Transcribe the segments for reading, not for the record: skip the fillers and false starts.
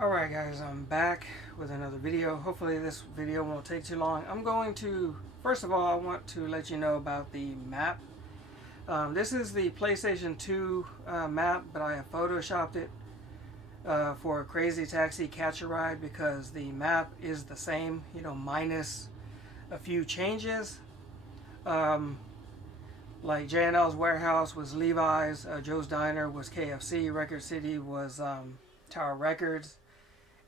Alright guys, I'm back with another video. Hopefully this video won't take too long. First of all, I want to let you know about the map. This is the PlayStation 2 map, but I have photoshopped it for Crazy Taxi Catch a Ride because the map is the same, minus a few changes. Like J&L's Warehouse was Levi's, Joe's Diner was KFC, Record City was Tower Records,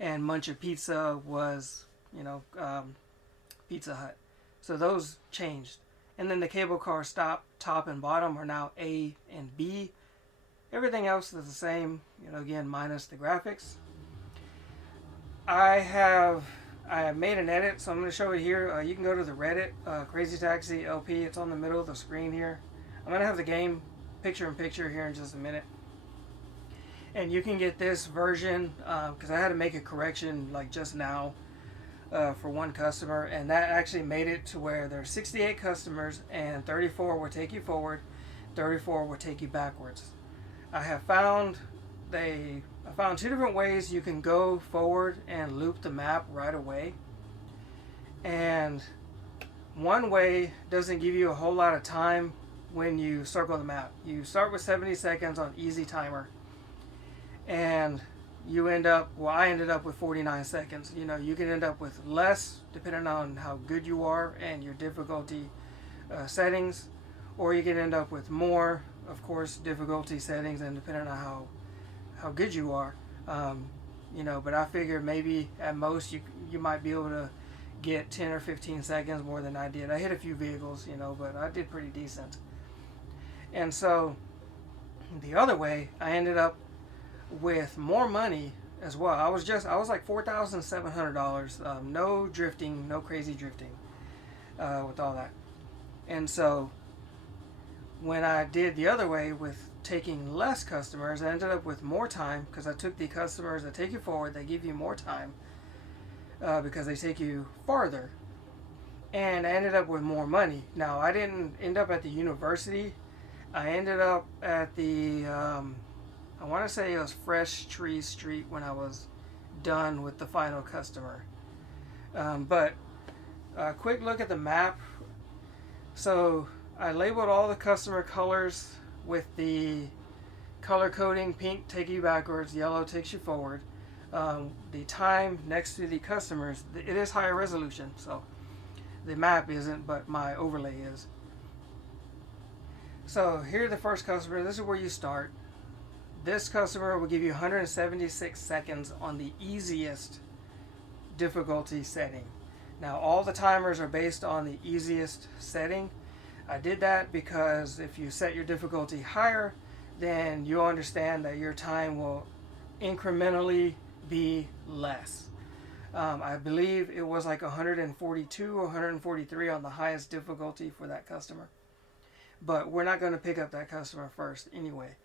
and Muncha Pizza was, Pizza Hut. So those changed. And then the cable car stop, top and bottom are now A and B. Everything else is the same, again, minus the graphics. I have made an edit, so I'm going to show it here. You can go to the Reddit, Crazy Taxi LP. It's on the middle of the screen here. I'm going to have the game picture-in-picture here in just a minute. And you can get this version, because I had to make a correction like just now for one customer, and that actually made it to where there's 68 customers and 34 will take you forward, 34 will take you backwards. I found two different ways you can go forward and loop the map right away. And one way doesn't give you a whole lot of time when you circle the map. You start with 70 seconds on easy timer. And you I ended up with 49 seconds. You can end up with less depending on how good you are and your difficulty settings, or you can end up with more, of course, difficulty settings and depending on how good you are. But I figured maybe at most you might be able to get 10 or 15 seconds more than I did. I hit a few vehicles, but I did pretty decent. And so the other way, I ended up with more money as well. I was like $4,700. No drifting, no crazy drifting with all that. And so when I did the other way with taking less customers, I ended up with more time because I took the customers that take you forward. They give you more time because they take you farther. And I ended up with more money. Now, I didn't end up at the university. I ended up at the I want to say it was Fresh Tree Street when I was done with the final customer. But a quick look at the map. So I labeled all the customer colors with the color coding. Pink takes you backwards, yellow takes you forward. The time next to the customers, it is higher resolution, so the map isn't, but my overlay is. So here's the first customer. This is where you start. This customer will give you 176 seconds on the easiest difficulty setting. Now, all the timers are based on the easiest setting. I did that because if you set your difficulty higher, then you'll understand that your time will incrementally be less. I believe it was like 142 or 143 on the highest difficulty for that customer. But we're not going to pick up that customer first anyway.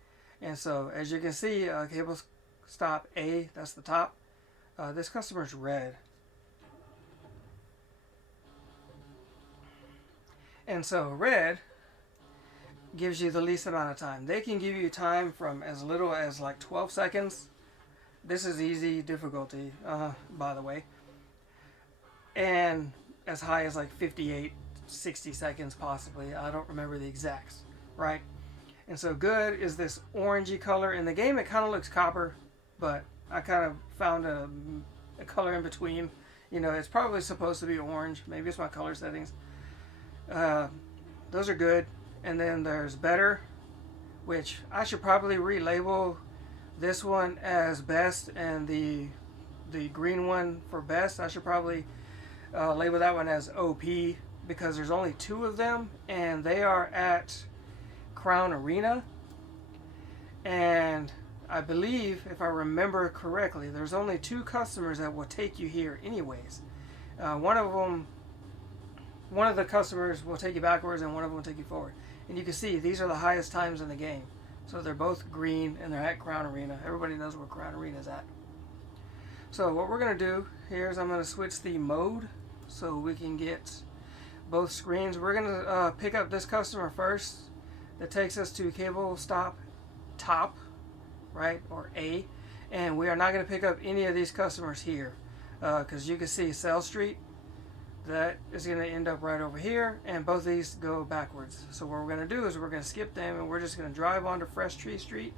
And so, as you can see, cable stop A, that's the top. This customer's red. And so, red gives you the least amount of time. They can give you time from as little as like 12 seconds. This is easy difficulty, by the way. And as high as like 58, 60 seconds possibly. I don't remember the exacts, right? And so good is this orangey color. In the game it kind of looks copper, but I kind of found a color in between. It's probably supposed to be orange. Maybe it's my color settings. Those are good. And then there's better, which I should probably relabel this one as best, and the green one for best. I should probably label that one as OP because there's only 2 of them and they are at Crown Arena, and I believe, if I remember correctly, there's only 2 customers that will take you here anyways. One of the customers will take you backwards and one of them will take you forward. And you can see these are the highest times in the game. So they're both green and they're at Crown Arena. Everybody knows where Crown Arena is at. So what we're going to do here is I'm going to switch the mode so we can get both screens. We're going to pick up this customer first. That takes us to cable stop top, right, or A. And we are not going to pick up any of these customers here, because you can see Sell Street, that is going to end up right over here, and both of these go backwards. So what we're going to do is we're going to skip them, and we're just going to drive onto Fresh Tree Street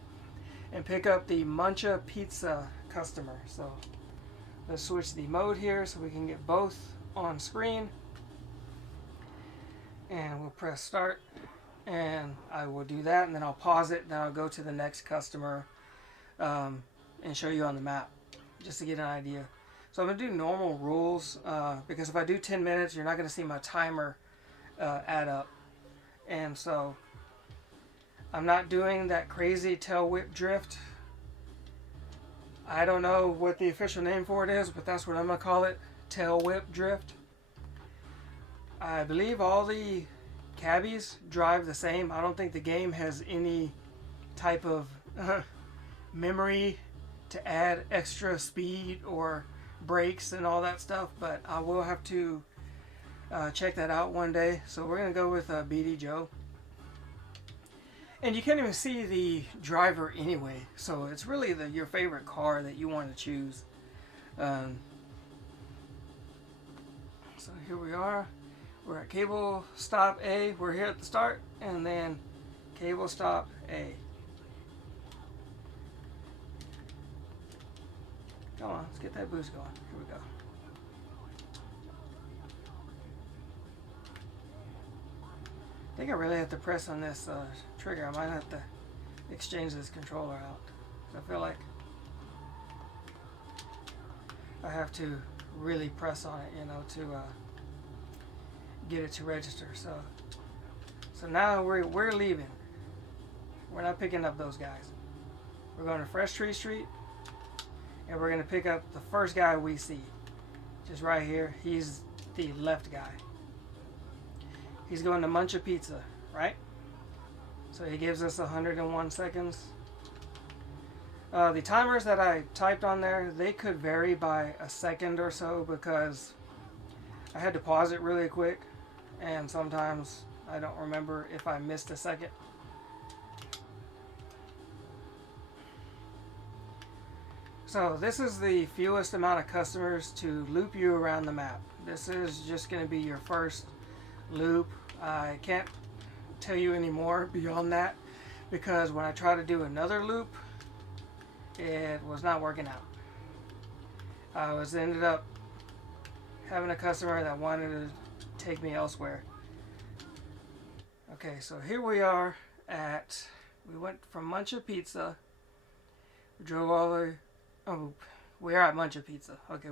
and pick up the Muncha Pizza customer. So let's switch the mode here so we can get both on screen, and we'll press start, and I will do that, and then I'll pause it, then I'll go to the next customer and show you on the map just to get an idea. So I'm going to do normal rules, because if I do 10 minutes, you're not going to see my timer add up. And so I'm not doing that crazy tail whip drift. I don't know what the official name for it is, but that's what I'm going to call it, tail whip drift. I believe all the cabbies drive the same. I don't think the game has any type of memory to add extra speed or brakes and all that stuff, but I will have to check that out one day. So we're going to go with BD Joe. And you can't even see the driver anyway, so it's really your favorite car that you want to choose. So here we are. We're at cable stop A. We're here at the start, and then cable stop A. Come on, let's get that boost going. Here we go. I think I really have to press on this trigger. I might have to exchange this controller out. I feel like I have to really press on it, you know, to get it to register. So now we're leaving. We're not picking up those guys. We're going to Fresh Tree Street, and we're going to pick up the first guy we see, just right here. He's the left guy. He's going to Muncha Pizza, right? So he gives us 101 seconds. The timers that I typed on there, they could vary by a second or so, because I had to pause it really quick, and sometimes I don't remember if I missed a second. So this is the fewest amount of customers to loop you around the map. This is just going to be your first loop. I can't tell you any more beyond that, because when I try to do another loop, it was not working out. I ended up having a customer that wanted to take me elsewhere. Okay, so here we are we went from Muncha Pizza, we drove all the way, oh, we are at Muncha Pizza. Okay,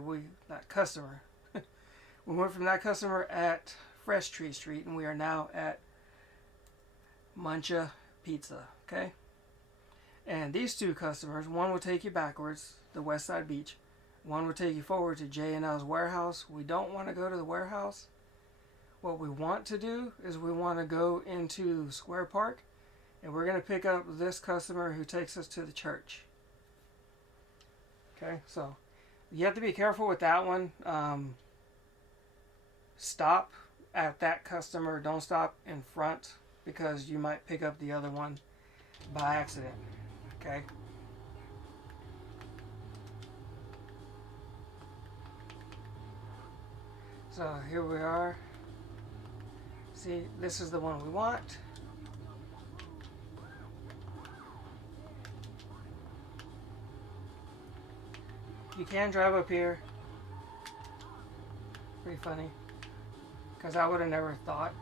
that customer. We went from that customer at Fresh Tree Street, and we are now at Muncha Pizza, okay? And these two customers, one will take you backwards, the West Side Beach. One will take you forward to J&L's warehouse. We don't want to go to the warehouse. What we want to do is we want to go into Square Park, and we're going to pick up this customer who takes us to the church. Okay, so you have to be careful with that one. Stop at that customer. Don't stop in front, because you might pick up the other one by accident. Okay. So here we are. See, this is the one we want. You can drive up here. Pretty funny, because I would have never thought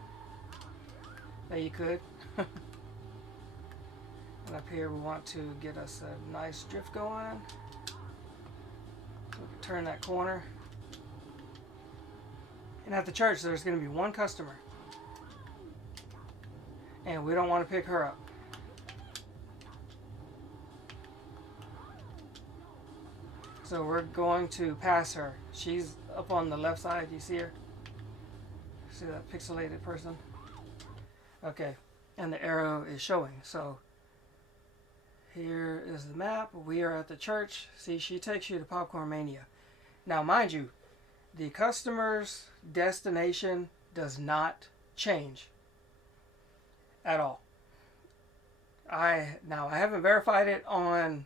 that you could. And up here we want to get us a nice drift going. So we can turn that corner. And at the church there's going to be one customer, and we don't want to pick her up. So we're going to pass her. She's up on the left side. You see her? See that pixelated person? Okay. And the arrow is showing. So here is the map. We are at the church. See, she takes you to Popcorn Mania. Now, mind you, the customer's destination does not change at all. I haven't verified it on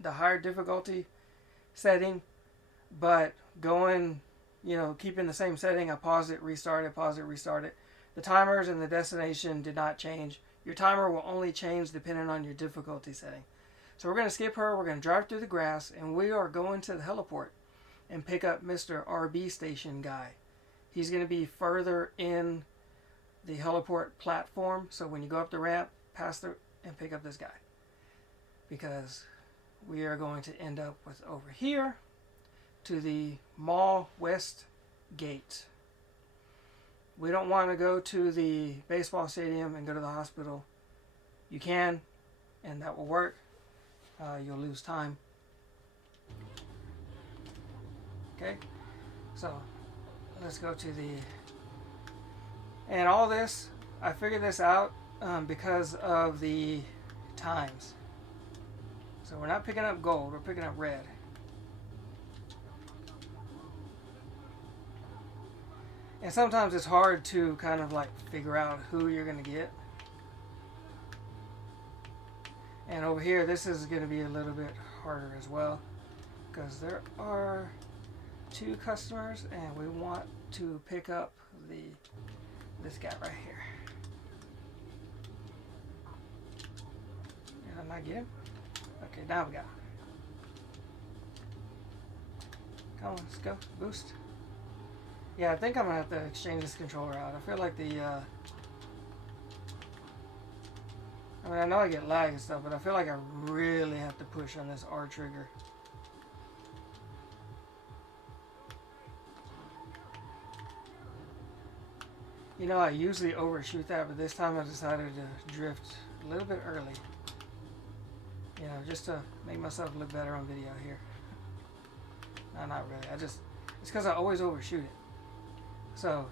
the higher difficulty setting, but going, you know, keeping the same setting. I pause it, restart it, pause it, restart it. The timers and the destination did not change. Your timer will only change depending on your difficulty setting. So we're going to skip her, we're going to drive through the grass, and we are going to the heliport and pick up Mr. RB Station guy. He's going to be further in the heliport platform, so when you go up the ramp, pass through and pick up this guy. Because we are going to end up with over here to the Mall West gate. We don't want to go to the baseball stadium and go to the hospital. You can, and that will work. You'll lose time. Okay, so let's go to the, and all this, I figured this out because of the times. So we're not picking up gold, we're picking up red. And sometimes it's hard to kind of like figure out who you're going to get. And over here, this is going to be a little bit harder as well, because there are 2 customers and we want to pick up this guy right here. Did I not get him? Okay, now we got him. Come on, let's go. Boost. Yeah, I think I'm going to have to exchange this controller out. I feel like the... I mean, I know I get lag and stuff, but I feel like I really have to push on this R trigger. You know, I usually overshoot that, but this time I decided to drift a little bit early. You know, just to make myself look better on video here. No, not really. It's because I always overshoot it. So,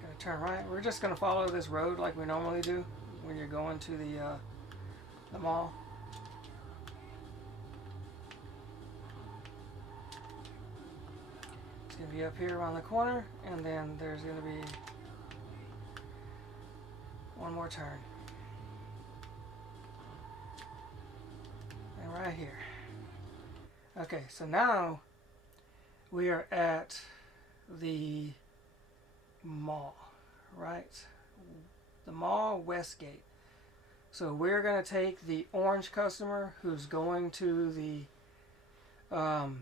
gonna turn right. We're just gonna follow this road like we normally do when you're going to the mall. It's gonna be up here around the corner, and then there's gonna be one more turn. And right here. Okay, so now we are at the mall, right? The mall West Gate. So we're going to take the orange customer who's going to the, not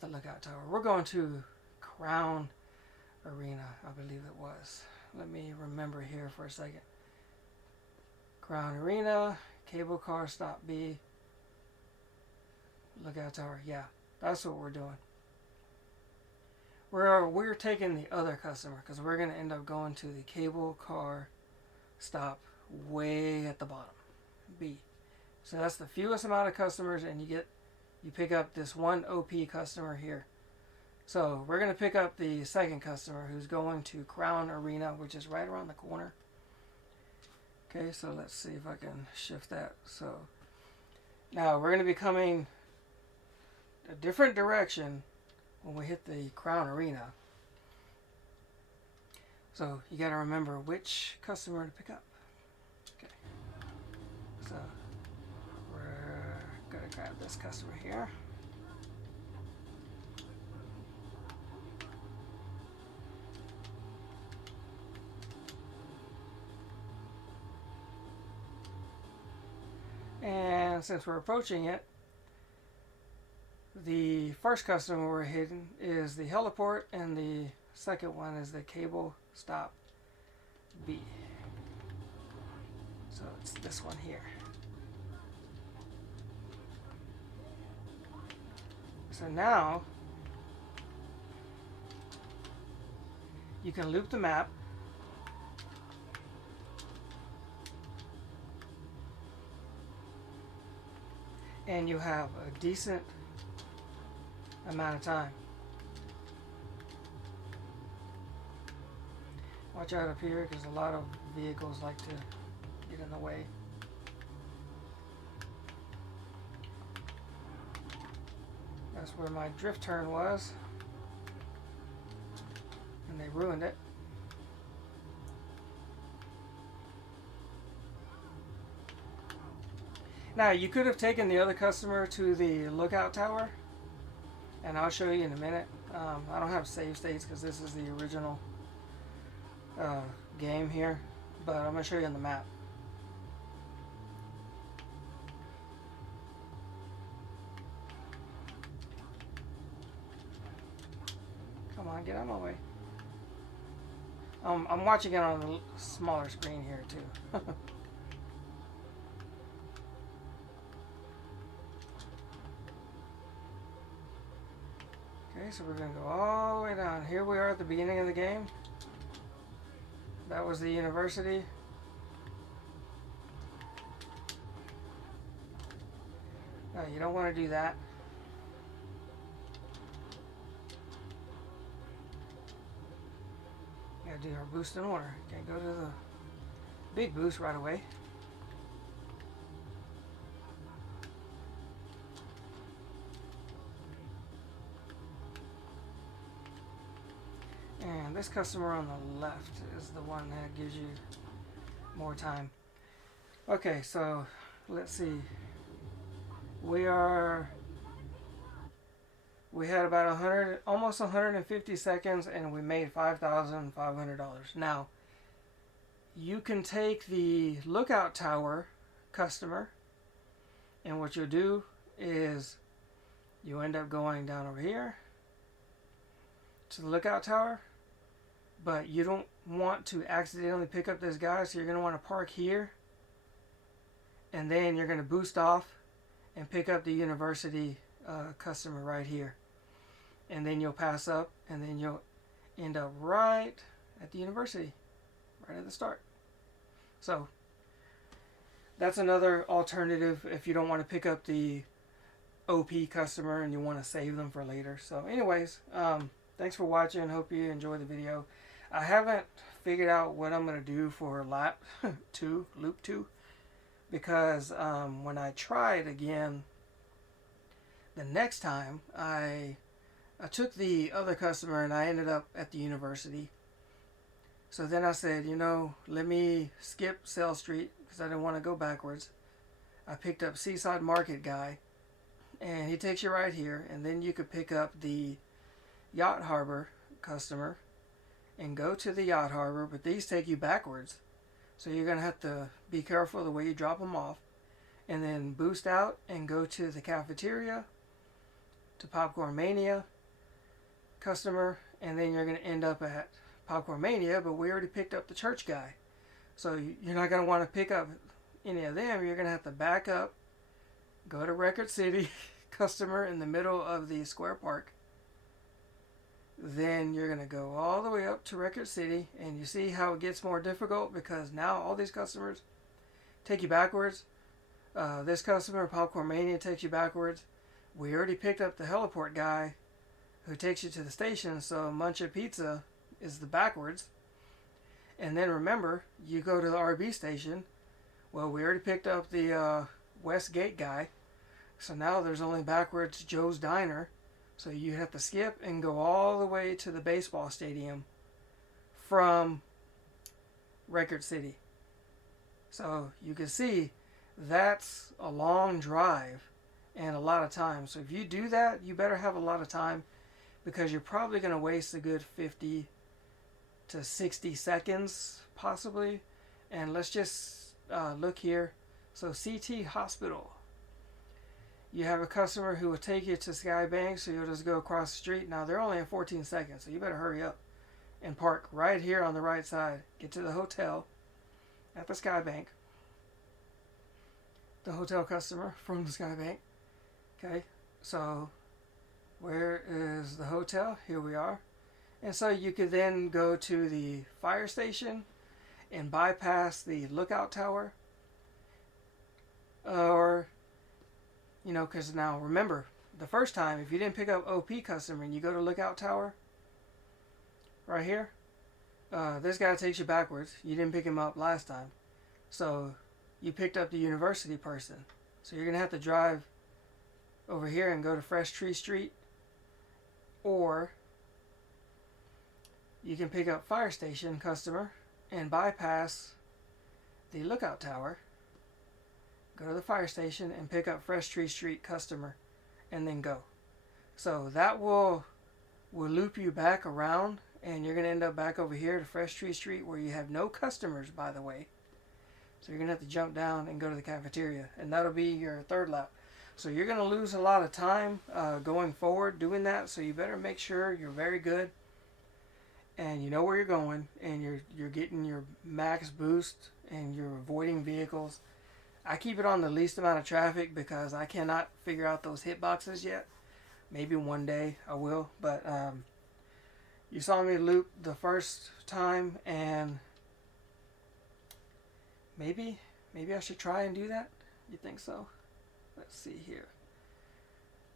the Lookout Tower. We're going to Crown Arena, I believe it was. Let me remember here for a second. Crown Arena, cable car stop B, Lookout Tower. Yeah, that's what we're doing. We're taking the other customer because we're going to end up going to the cable car stop way at the bottom, B. So that's the fewest amount of customers, and you pick up this one OP customer here. So we're going to pick up the second customer who's going to Crown Arena, which is right around the corner. Okay, so let's see if I can shift that. So now we're going to be coming a different direction when we hit the Crown Arena. So you got to remember which customer to pick up. Okay, so we're going to grab this customer here. And since we're approaching it, the first customer we're hitting is the heliport, and the second one is the cable stop B. So it's this one here. So now you can loop the map. And you have a decent amount of time. Watch out up here because a lot of vehicles like to get in the way. That's where my drift turn was, and they ruined it. Now, you could have taken the other customer to the lookout tower, and I'll show you in a minute. I don't have save states because this is the original game here, but I'm going to show you on the map. Come on, get out of my way. I'm watching it on a smaller screen here too. Okay, so we're going to go all the way down. Here we are at the beginning of the game. That was the university. No, you don't want to do that. Gotta do our boost in order. Can't go to the big boost right away. And this customer on the left is the one that gives you more time. Okay, so let's see. We had about 100, almost 150 seconds, and we made $5,500. Now, you can take the lookout tower customer, and what you'll do is you end up going down over here to the lookout tower, but you don't want to accidentally pick up this guy, so you're going to want to park here, and then you're going to boost off and pick up the university customer right here, and then you'll pass up, and then you'll end up right at the university, right at the start. So that's another alternative if you don't want to pick up the OP customer and you want to save them for later. So anyways, thanks for watching. Hope you enjoyed the video. I haven't figured out what I'm going to do for lap 2, loop 2, because when I try it again the next time, I took the other customer and I ended up at the university. So then I said, you know, let me skip Sale Street because I didn't want to go backwards. I picked up Seaside Market guy, and he takes you right here, and then you could pick up the Yacht Harbor customer and go to the Yacht Harbor, but these take you backwards. So you're going to have to be careful the way you drop them off, and then boost out and go to the cafeteria, to Popcorn Mania customer, and then you're going to end up at Popcorn Mania, but we already picked up the church guy. So you're not going to want to pick up any of them. You're going to have to back up, go to Record City customer in the middle of the Square Park. Then you're going to go all the way up to Record City, and you see how it gets more difficult because now all these customers take you backwards. This customer, Popcorn Mania, takes you backwards. We already picked up the heliport guy who takes you to the station, so Muncha Pizza is the backwards. And then remember, you go to the RB station. Well, we already picked up the Westgate guy, so now there's only backwards Joe's Diner. So you have to skip and go all the way to the baseball stadium from Record City. So you can see that's a long drive and a lot of time. So if you do that, you better have a lot of time because you're probably going to waste a good 50 to 60 seconds possibly. And let's just look here. So CT Hospital. You have a customer who will take you to Skybank, so you'll just go across the street. Now, they're only in 14 seconds, so you better hurry up and park right here on the right side. Get to the hotel at the Skybank. The hotel customer from the Skybank. Okay, so where is the hotel? Here we are. And so you could then go to the fire station and bypass the lookout tower. Or... you know, because now remember, the first time, if you didn't pick up OP customer and you go to Lookout Tower, right here, this guy takes you backwards. You didn't pick him up last time. So you picked up the university person. So you're going to have to drive over here and go to Fresh Tree Street. Or you can pick up Fire Station customer and bypass the Lookout Tower go to the fire station and pick up Fresh Tree Street customer, and then go. So that will loop you back around, and you're going to end up back over here to Fresh Tree Street where you have no customers, by the way. So you're going to have to jump down and go to the cafeteria, and that'll be your third lap. So you're going to lose a lot of time going forward doing that, so you better make sure you're very good and you know where you're going, and you're getting your max boost and you're avoiding vehicles. I keep it on the least amount of traffic because I cannot figure out those hitboxes yet. Maybe one day I will, but you saw me loop the first time, and maybe I should try and do that. You think so? Let's see here.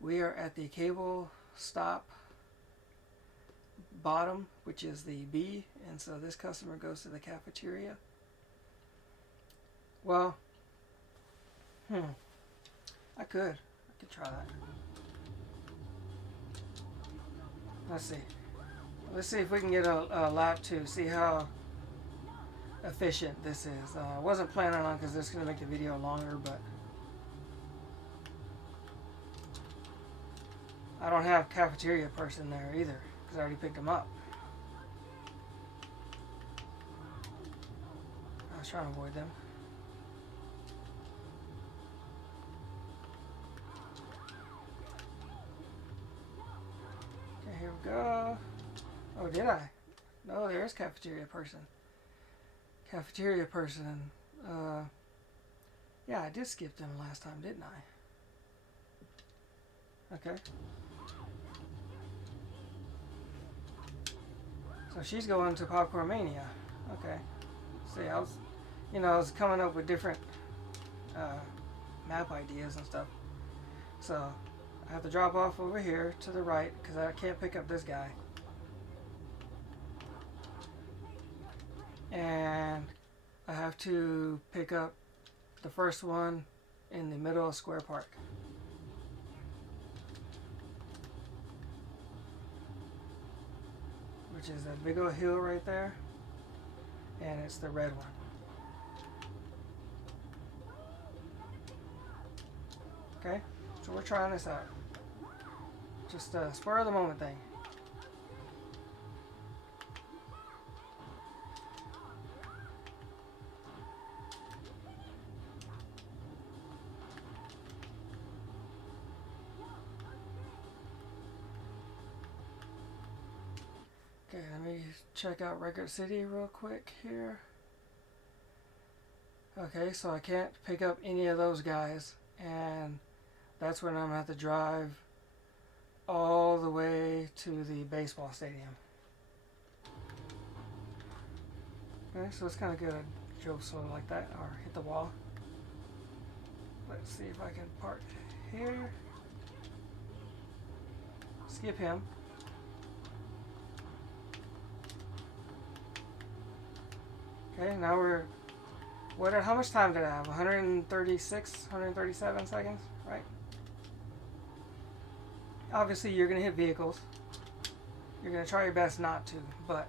We are at the cable stop bottom, which is the B, and so this customer goes to the cafeteria. Well, I could try that. Let's see if we can get a lap to see how efficient this is. I wasn't planning on, because this is going to make the video longer, but I don't have cafeteria person there either, because I already picked them up. I was trying to avoid them. Okay, here we go. Oh, did I? No, there is cafeteria person. Cafeteria person. Yeah, I did skip them last time, didn't I? Okay. So she's going to Popcorn Mania. Okay. See, I was coming up with different map ideas and stuff. So I have to drop off over here to the right because I can't pick up this guy. And I have to pick up the first one in the middle of Square Park. Which is that big old hill right there. And it's the red one. Okay, so we're trying this out. Just a spur of the moment thing. Okay, let me check out Record City real quick here. Okay, so I can't pick up any of those guys, and that's when I'm going to have to drive all the way to the baseball stadium. Okay, so it's kind of good. I drove sort of like that, or hit the wall. Let's see if I can park here. Skip him. Okay, now we're... how much time did I have? 136, 137 seconds, right? Obviously, you're going to hit vehicles. You're going to try your best not to, but...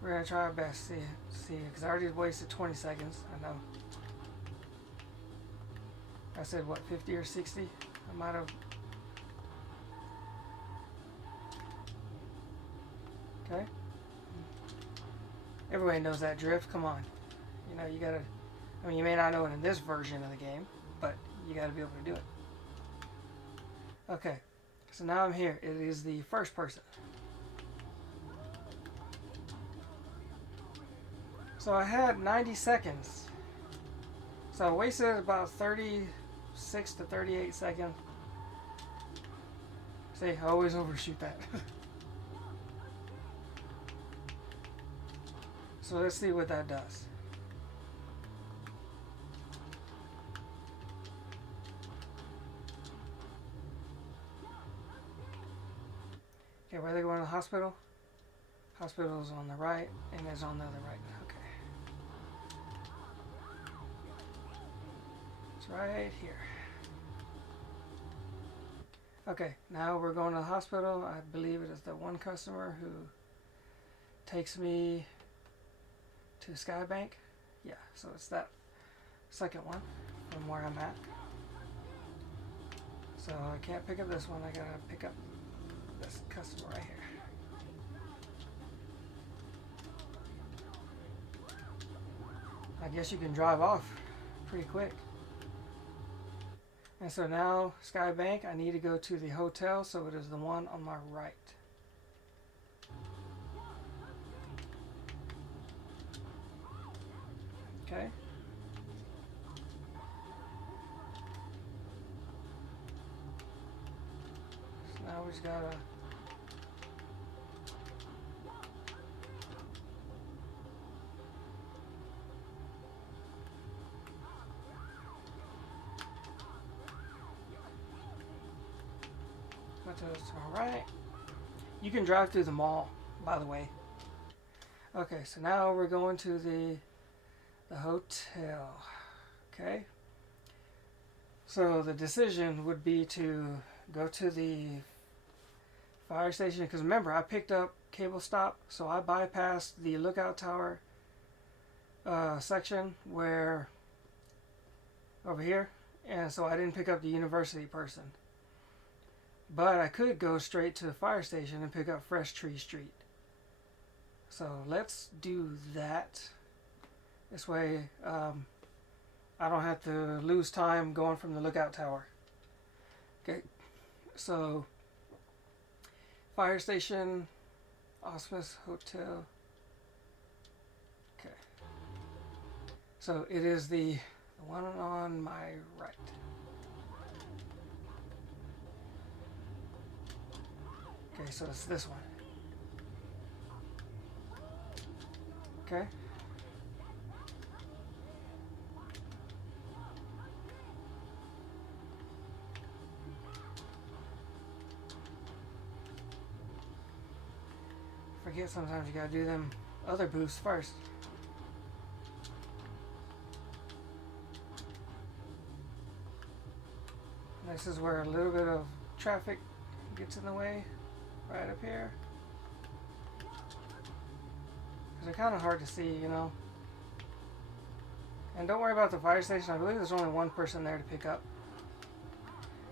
we're going to try our best. See, because I already wasted 20 seconds, I know. I said, what, 50 or 60? I might have... Okay. Everybody knows that drift. Come on. You know, you gotta... I mean, you may not know it in this version of the game, but you gotta be able to do it. Okay. So now I'm here. It is the first person. So I had 90 seconds. So I wasted about 36 to 38 seconds. See, I always overshoot that. So let's see what that does. Okay, where are they going to the hospital? Hospital's on the right, and it's on the other right. Okay. It's right here. Okay, now we're going to the hospital. I believe it is the one customer who takes me to Skybank. Yeah, so it's that second one from where I'm at. So I can't pick up this one. I gotta pick up this customer right here. I guess you can drive off pretty quick. And so now Skybank, I need to go to the hotel, so it is the one on my right. Okay. So now we just gotta go to the right. You can drive through the mall, by the way. Okay, so now we're going to the hotel. Okay, so the decision would be to go to the fire station, because remember I picked up cable stop, so I bypassed the lookout tower section where over here, and so I didn't pick up the university person, but I could go straight to the fire station and pick up Fresh Tree Street. So let's do that. This way, I don't have to lose time going from the lookout tower. Okay, so fire station, Osmus Hotel. Okay, so it is the one on my right. Okay, so it's this one. Okay. Forget sometimes you gotta do them other boosts first. This is where a little bit of traffic gets in the way, right up here. Because they're kind of hard to see, you know. And don't worry about the fire station. I believe there's only one person there to pick up.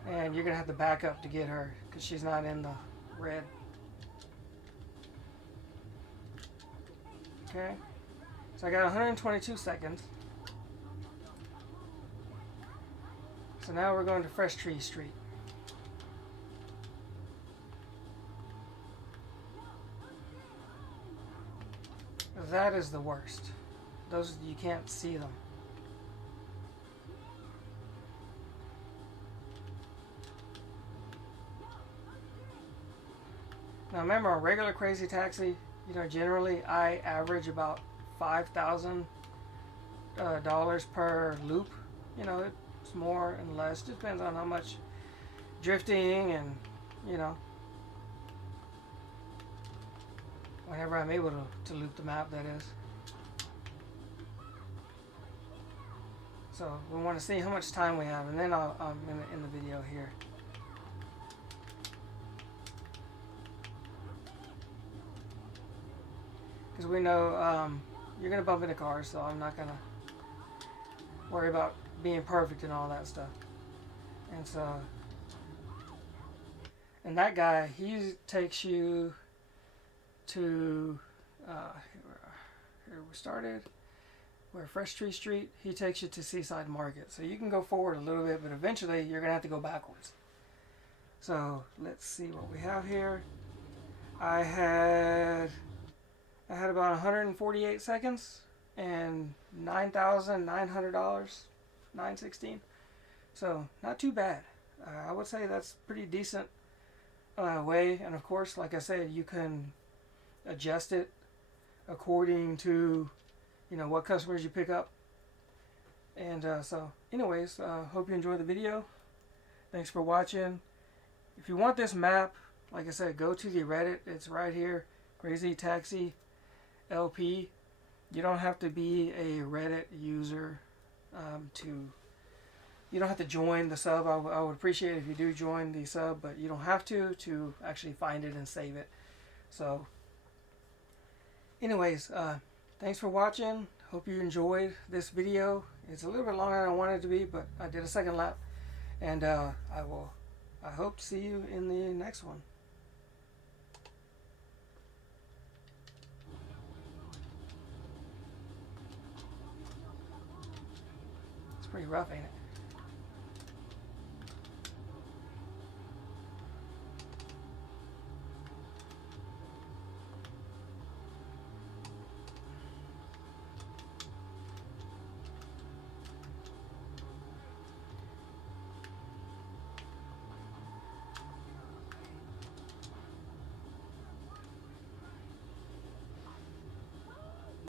And you're gonna have to back up to get her because she's not in the red. Okay, so I got 122 seconds. So now we're going to Fresh Tree Street. That is the worst. Those, you can't see them. Now remember, a regular Crazy Taxi, you know, generally I average about $5,000 per loop. You know, it's more and less. Just depends on how much drifting and, you know, whenever I'm able to loop the map, that is. So we want to see how much time we have, and then I'll in the video here. Because we know you're going to bump into cars, so I'm not going to worry about being perfect and all that stuff. And so, and that guy, he takes you to, here we started, where Fresh Tree Street, he takes you to Seaside Market. So you can go forward a little bit, but eventually you're going to have to go backwards. So let's see what we have here. I had about 148 seconds and $9,900, $916. So not too bad. I would say that's pretty decent way. And of course, like I said, you can adjust it according to, you know, what customers you pick up. And so anyways, hope you enjoyed the video. Thanks for watching. If you want this map, like I said, go to the Reddit. It's right here, Crazy Taxi LP. You don't have to be a Reddit user you don't have to join the sub. I would appreciate it if you do join the sub, but you don't have to actually find it and save it. So anyways, Thanks for watching. Hope you enjoyed this video. It's a little bit longer than I wanted it to be, but I did a second lap. And I hope to see you in the next one. It's pretty rough, ain't it?